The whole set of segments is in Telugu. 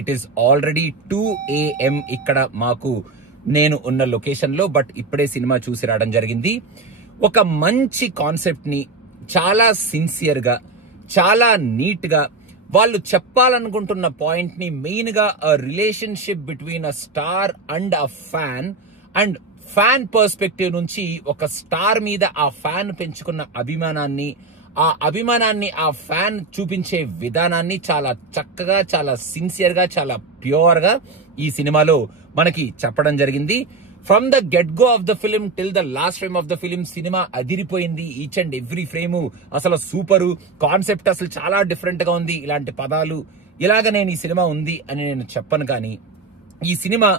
ఇట్ ఈస్ ఆల్రెడీ 2 AM ఇక్కడ మాకు నేను ఉన్న లొకేషన్ లో. బట్ ఇప్పుడే సినిమా చూసి రావడం జరిగింది. ఒక మంచి కాన్సెప్ట్ ని చాలా సిన్సియర్ గా, చాలా నీట్ గా వాళ్ళు చెప్పాలనుకుంటున్న పాయింట్ ని మెయిన్ గా relationship between a star and a fan, and fan perspective నుంచి ఒక స్టార్ మీద ఆ ఫ్యాన్ పెంచుకున్న అభిమానాన్ని, ఆ ఫ్యాన్ చూపించే విధానాన్ని చాలా చక్కగా, చాలా సిన్సియర్ గా, చాలా ప్యూర్ గా ఈ సినిమాలో మనకి చెప్పడం జరిగింది. From the get go of the film till the last frame of the film cinema అదిరిపోయింది. ఈచ్ అండ్ ఎవ్రీ ఫ్రేమ్ అసలు సూపరు. కాన్సెప్ట్ అసలు చాలా డిఫరెంట్ గా ఉంది. ఇలాంటి పదాలు ఇలాగ నేను ఈ సినిమా ఉంది అని నేను చెప్పను. కానీ ఈ సినిమా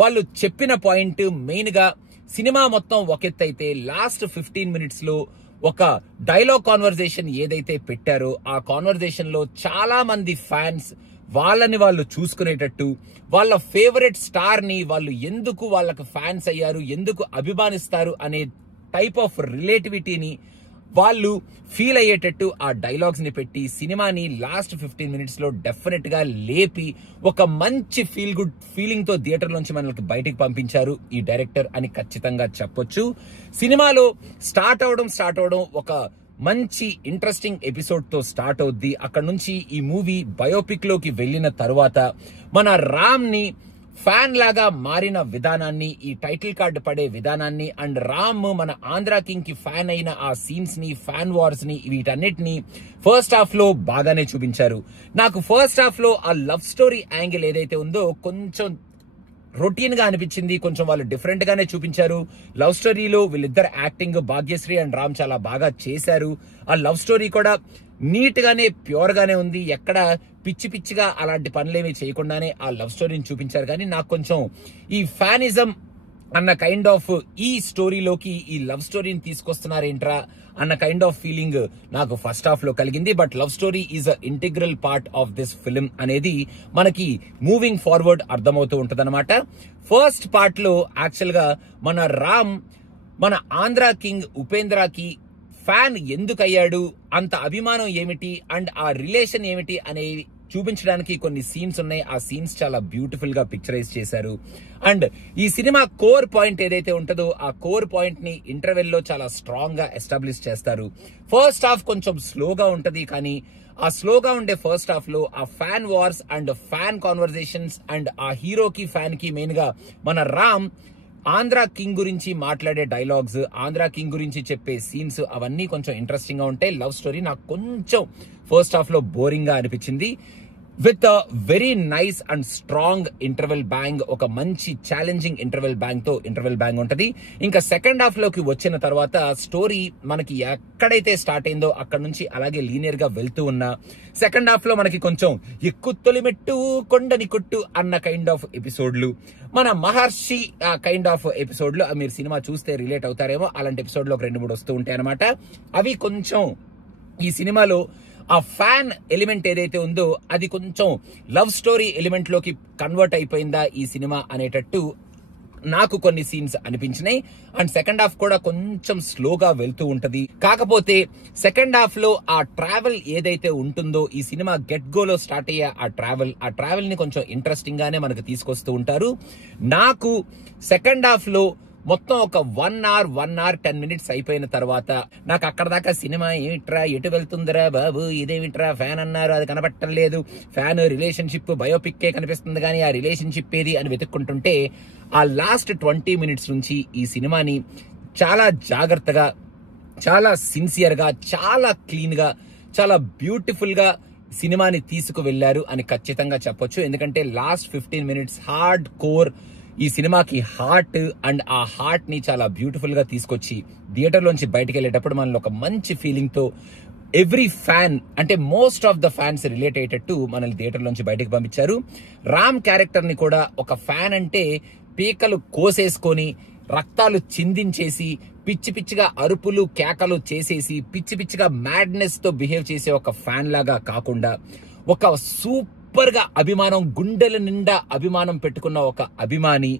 వాళ్ళు చెప్పిన పాయింట్ మెయిన్ గా సినిమా మొత్తం ఒక ఎత్తు అయితే, లాస్ట్ 15 minutes లో ఒక డైలాగ్ కాన్వర్జేషన్ ఏదైతే పెట్టారో ఆ కాన్వర్జేషన్ లో చాలా మంది ఫ్యాన్స్ వాళ్ళని వాళ్ళు చూసుకునేటట్టు, వాళ్ళ ఫేవరెట్ స్టార్ ని వాళ్ళు ఎందుకు వాళ్ళకి ఫ్యాన్స్ అయ్యారు, ఎందుకు అభిమానిస్తారు అనే టైప్ ఆఫ్ రిలేటివిటీని వాళ్ళు ఫీల్ అయ్యేటట్టు ఆ డైలాగ్స్ ని పెట్టి సినిమాని లాస్ట్ 15 minutes లో డెఫినెట్ గా లేపి ఒక మంచి ఫీల్ గుడ్ ఫీలింగ్ తో థియేటర్ నుంచి మనకి బయటికి పంపించారు ఈ డైరెక్టర్ అని ఖచ్చితంగా చెప్పొచ్చు. సినిమాలో స్టార్ట్ అవడం ఒక మంచి ఇంట్రెస్టింగ్ ఎపిసోడ్ తో స్టార్ట్ అవుద్ది. అక్కడ నుంచి ఈ మూవీ బయోపిక్ లోకి వెళ్లిన తరువాత మన రామ్ ని ఫ్యాన్ లాగా మారిన విధానాన్ని, ఈ టైటిల్ కార్డు పడే విధానాన్ని, అండ్ రామ్ మన ఆంధ్ర కింగ్ కి ఫ్యాన్ అయిన ఆ సీన్స్ ని, ఫ్యాన్ వార్స్ ని, వీటన్నిటిని ఫస్ట్ హాఫ్ లో బాగానే చూపించారు. నాకు ఫస్ట్ హాఫ్ లో ఆ లవ్ స్టోరీ యాంగిల్ ఏదైతే ఉందో కొంచెం రొటీన్ గా అనిపించింది. కొంచెం వాళ్ళు డిఫరెంట్ గానే చూపించారు. లవ్ స్టోరీలో వీళ్ళిద్దరు యాక్టింగ్ భాగ్యశ్రీ అండ్ రామ్ చాలా బాగా చేశారు. ఆ లవ్ స్టోరీ కూడా నీట్ గానే, ప్యూర్ గానే ఉంది. ఎక్కడ పిచ్చిగా అలాంటి పనులేమీ చేయకుండానే ఆ లవ్ స్టోరీని చూపించారు. కానీ నాకు కొంచెం ఈ ఫ్యానిజం అన్న కైండ్ ఆఫ్ ఈ స్టోరీలోకి ఈ లవ్ స్టోరీని తీసుకొస్తున్నారేంట్రా అన్న కైండ్ ఆఫ్ ఫీలింగ్ నాకు ఫస్ట్ హాఫ్ లో కలిగింది. But love story is a integral part of this film అనేది మనకి మూవింగ్ ఫార్వర్డ్ అర్థమవుతూ ఉంటదన్నమాట. ఫస్ట్ పార్ట్ లో యాక్చువల్ గా మన రామ్ మన ఆంధ్ర కింగ్ ఉపేంద్రకి ఫ్యాన్ ఎందుకు అయ్యాడు, అంత అభిమానం ఏమిటి, అండ్ ఆ రిలేషన్ ఏమిటి అనేవి చూపించడానికి కొన్ని సీన్స్ ఉన్నాయి. ఆ సీన్స్ చాలా బ్యూటిఫుల్ గా పిక్చరైజ్ చేశారు. అండ్ ఈ సినిమా కోర్ పాయింట్ ఏదైతే ఉంటుందో ఆ కోర్ పాయింట్ ని ఇంటర్వెల్ లో చాలా స్ట్రాంగ్ గా ఎస్టాబ్లిష్ చేస్తారు. ఫస్ట్ హాఫ్ కొంచెం స్లోగా ఉంటది. కానీ ఆ స్లోగా ఉండే ఫస్ట్ హాఫ్ లో ఆ fan wars and fan conversations and ఆ హీరోకి ఫ్యాన్ కి మెయిన్ గా మన రామ్ ఆంధ్ర కింగ్ గురించి మాట్లాడే డైలాగ్స్, ఆంధ్ర కింగ్ గురించి చెప్పే సీన్స్ అవన్నీ కొంచెం ఇంట్రెస్టింగ్ గా ఉంటాయి. లవ్ స్టోరీ నాకు కొంచెం ఫస్ట్ హాఫ్ లో బోరింగ్ గా అనిపించింది. With very nice and strong interval bang, ఒక మంచి ఛాలెంజింగ్ ఇంటర్వెల్ బ్యాంగ్ తో ఇంటర్వెల్ బ్యాంగ్ ఉంటది. ఇంకా సెకండ్ హాఫ్ లోకి వచ్చిన తర్వాత స్టోరీ మనకి ఎక్కడైతే స్టార్ట్ అయిందో అక్కడ నుంచి అలాగే లీనియర్ గా వెళ్తూ ఉన్నా సెకండ్ హాఫ్ లో మనకి కొంచెం ఎక్కు తొలిమెట్టు కొండని కొట్టు అన్న కైండ్ ఆఫ్ ఎపిసోడ్లు, మన మహర్షి కైండ్ ఆఫ్ ఎపిసోడ్లు మీరు సినిమా చూస్తే రిలేట్ అవుతారేమో, అలాంటి ఎపిసోడ్ లో 2-3 వస్తూ ఉంటాయి అనమాట. అవి కొంచెం ఈ సినిమాలో ఆ ఫ్యాన్ ఎలిమెంట్ ఏదైతే ఉందో అది కొంచెం లవ్ స్టోరీ ఎలిమెంట్ లోకి కన్వర్ట్ అయిపోయిందా ఈ సినిమా అనేటట్టు నాకు కొన్ని సీన్స్ అనిపించినాయి. అండ్ సెకండ్ హాఫ్ కూడా కొంచెం స్లోగా వెళ్తూ ఉంటది. కాకపోతే సెకండ్ హాఫ్ లో ఆ ట్రావెల్ ఏదైతే ఉంటుందో ఈ సినిమా గెట్ గో లో స్టార్ట్ అయ్యే ఆ ట్రావెల్ ని కొంచెం ఇంట్రెస్టింగ్ గానే మనకు తీసుకొస్తూ ఉంటారు. నాకు సెకండ్ హాఫ్ లో మొత్తం ఒక 1 hour 10 minutes అయిపోయిన తర్వాత నాకు అక్కడ దాకా సినిమా ఏమిట్రా, ఎటు వెళ్తుందిరా బాబు, ఇదేమిట్రా, ఫ్యాన్ అన్నారు అది కనపట్టలేదు, ఫ్యాన్ రిలేషన్షిప్ బయోపిక్కే కనిపిస్తుంది కానీ ఆ రిలేషన్షిప్ ఏది అని వెతుక్కుంటుంటే ఆ లాస్ట్ 20 minutes నుంచి ఈ సినిమాని చాలా జాగ్రత్తగా, చాలా సిన్సియర్ గా, చాలా క్లీన్ గా, చాలా బ్యూటిఫుల్ గా సినిమాని తీసుకువెళ్లారు అని ఖచ్చితంగా చెప్పొచ్చు. ఎందుకంటే లాస్ట్ 15 minutes హార్డ్ కోర్ ఈ సినిమాకి హార్ట్, అండ్ ఆ హార్ట్ ని చాలా బ్యూటిఫుల్ గా తీసుకొచ్చి థియేటర్ లోంచి బయటకు వెళ్ళేటప్పుడు మనలో ఒక మంచి ఫీలింగ్ తో ఎవ్రీ ఫ్యాన్ అంటే most of the fans relate అయ్యేటట్టు మనల్ని థియేటర్ లోంచి బయటకు పంపించారు. రామ్ క్యారెక్టర్ ని కూడా ఒక ఫ్యాన్ అంటే పీకలు కోసేసుకొని రక్తాలు చిందించేసి పిచ్చిగా అరుపులు కేకలు చేసేసి పిచ్చిగా మ్యాడ్నెస్ తో బిహేవ్ చేసే ఒక ఫ్యాన్ లాగా కాకుండా ఒక సూపర్ గా అభిమానం, గుండెల నిండా అభిమానం పెట్టుకున్న ఒక అభిమాని,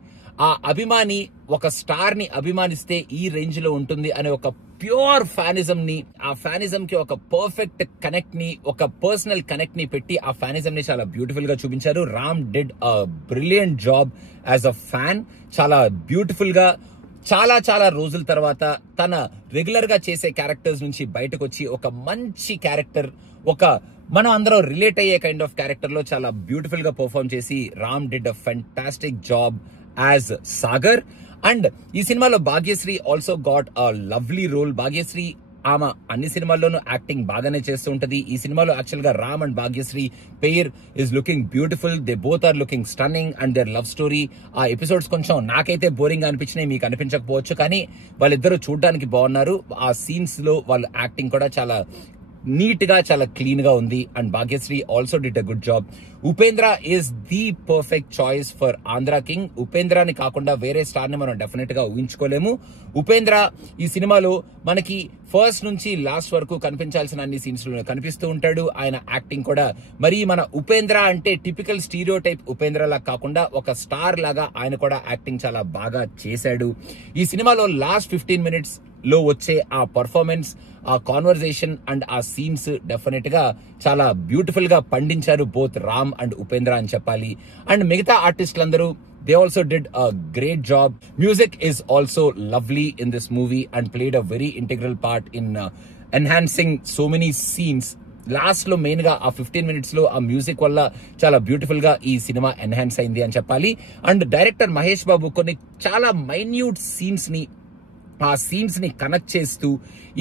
ఆ అభిమాని ఒక స్టార్ ని అభిమానిస్తే ఈ రేంజ్ లో ఉంటుంది అనే ఒక ప్యూర్ ఫ్యానిజం ని, ఆ ఫ్యానిజం కి ఒక పర్ఫెక్ట్ కనెక్ట్ ని, ఒక పర్సనల్ కనెక్ట్ ని పెట్టి ఆ ఫ్యానిజం ని చాలా బ్యూటిఫుల్ గా చూపించారు. Ram did a brilliant job as a fan. చాలా బ్యూటిఫుల్ గా చాలా రోజుల తర్వాత తన రెగ్యులర్ గా చేసే క్యారెక్టర్స్ నుంచి బయటకు వచ్చి ఒక మంచి క్యారెక్టర్, ఒక మనం అందరం రిలేట్ అయ్యే కైండ్ ఆఫ్ క్యారెక్టర్ లో చాలా బ్యూటిఫుల్ గా పర్ఫార్మ్ చేసి Ram did a fantastic job as Sagar. And ఈ సినిమాలో Bhagyashree also got a lovely role. Bhagyashree ఆమె అన్ని సినిమాల్లోనూ యాక్టింగ్ బాగానే చేస్తూ ఉంటది. ఈ సినిమాలో యాక్చువల్ గా Ram and Bhagyashree pair is looking beautiful. They both are looking stunning and their love story. ఆ ఎపిసోడ్స్ కొంచెం నాకైతే బోరింగ్ గా అనిపించినాయి, మీకు అనిపించకపోవచ్చు, కానీ వాళ్ళిద్దరూ చూడడానికి బాగున్నారు. ఆ సీన్స్ లో వాళ్ళ యాక్టింగ్ కూడా చాలా నీట్ గా, చాలా క్లీన్ గా ఉంది. And Bhagyashree also did a good job. Upendra is the perfect choice for Andhra king. ఉపేంద్రని కాకుండా వేరే స్టార్ ని మనం డెఫినెట్ గా ఊహించుకోలేము. ఉపేంద్ర ఈ సినిమాలో మనకి ఫస్ట్ నుంచి లాస్ట్ వరకు కనిపించాల్సిన అన్ని సీన్స్ లో కనిపిస్తూ ఉంటాడు. ఆయన యాక్టింగ్ కూడా మరి మన ఉపేంద్ర అంటే టిపికల్ స్టీరియో టైప్ ఉపేంద్ర లాగా కాకుండా ఒక స్టార్ లాగా ఆయన కూడా యాక్టింగ్ చాలా బాగా చేశాడు. ఈ సినిమాలో లాస్ట్ 15 minutes లో వచ్చే ఆ పర్ఫార్మెన్స్, ఆ కాన్వర్సేషన్ అండ్ ఆ సీన్స్ డెఫినెట్ గా చాలా బ్యూటిఫుల్ గా పండించారు బోత్ రామ్ అండ్ ఉపేంద్ర అని చెప్పాలి. అండ్ మిగతా ఆర్టిస్టులందరూ they also did a great job. Music is also lovely in this movie and played a very integral part in enhancing so many scenes. Last లో మెయిన్ గా ఆ 15 minutes లో ఆ మ్యూజిక్ వల్ల చాలా బ్యూటిఫుల్ గా ఈ సినిమా ఎన్హాన్స్ అయింది అని చెప్పాలి. అండ్ డైరెక్టర్ మహేష్ బాబు కొన్ని చాలా మైన్యూట్ సీన్స్ ని, ఆ సీన్స్ ని కనెక్ట్ చేస్తూ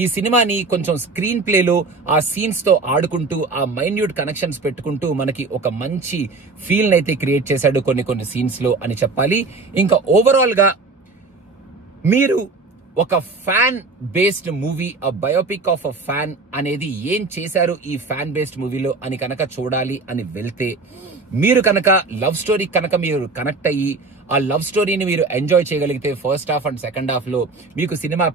ఈ సినిమాని కొంచెం స్క్రీన్ ప్లేలో ఆ సీన్స్ తో ఆడుకుంటూ ఆ మైన్యూట్ కనెక్షన్స్ పెట్టుకుంటూ మనకి ఒక మంచి ఫీల్ అయితే క్రియేట్ చేశాడు కొన్ని సీన్స్ లో అని చెప్పాలి. ఇంకా ఓవరాల్ గా మీరు ఒక ఫ్యాన్ బేస్డ్ మూవీ, ఆ బయోపిక్ ఆఫ్ అ ఫ్యాన్ అనేది ఏం చేశారు ఈ ఫ్యాన్ బేస్డ్ మూవీలో అని కనుక చూడాలి అని వెళ్తే, మీరు కనుక లవ్ స్టోరీ కనుక మీరు కనెక్ట్ అయ్యి ఆ లవ్ స్టోరీని మీరు ఎంజాయ్ చేయగలిగితే first half and second half లో మీకు సినిమా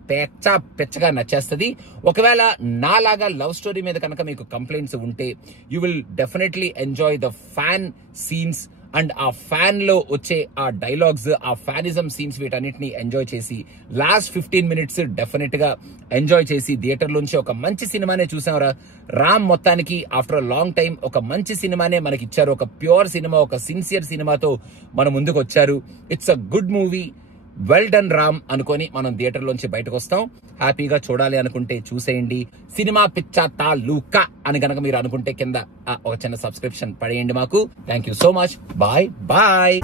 పెచ్చగా నచ్చేస్తుంది. ఒకవేళ నాలాగా లవ్ స్టోరీ మీద కనుక మీకు కంప్లైంట్స్ ఉంటే you will definitely enjoy the fan scenes and ఆ ఫ్యాన్ లో వచ్చే ఆ డైలాగ్స్, ఆ ఫ్యానిజం సీన్స్, వీటన్నిటిని ఎంజాయ్ చేసి లాస్ట్ 15 minutes డెఫినెట్ గా ఎంజాయ్ చేసి థియేటర్ లోంచి ఒక మంచి సినిమానే చూసాంరా. రామ్ మొత్తానికి ఆఫ్టర్ అ లాంగ్ టైం ఒక మంచి సినిమానే మనకి ఇచ్చారు. ఒక ప్యూర్ సినిమా, ఒక సిన్సియర్ సినిమాతో మన ముందుకు వచ్చారు. It's a good movie, well done Ram అనుకొని మనం థియేటర్ లోంచి బయటకు వస్తాం. హ్యాపీగా చూడాలి అనుకుంటే చూసేయండి. సినిమా పిచ్చా తాలూకా అని కనుక మీరు అనుకుంటే కింద ఒక చిన్న సబ్స్క్రిప్షన్ పడేయండి మాకు. Thank you so much. Bye bye.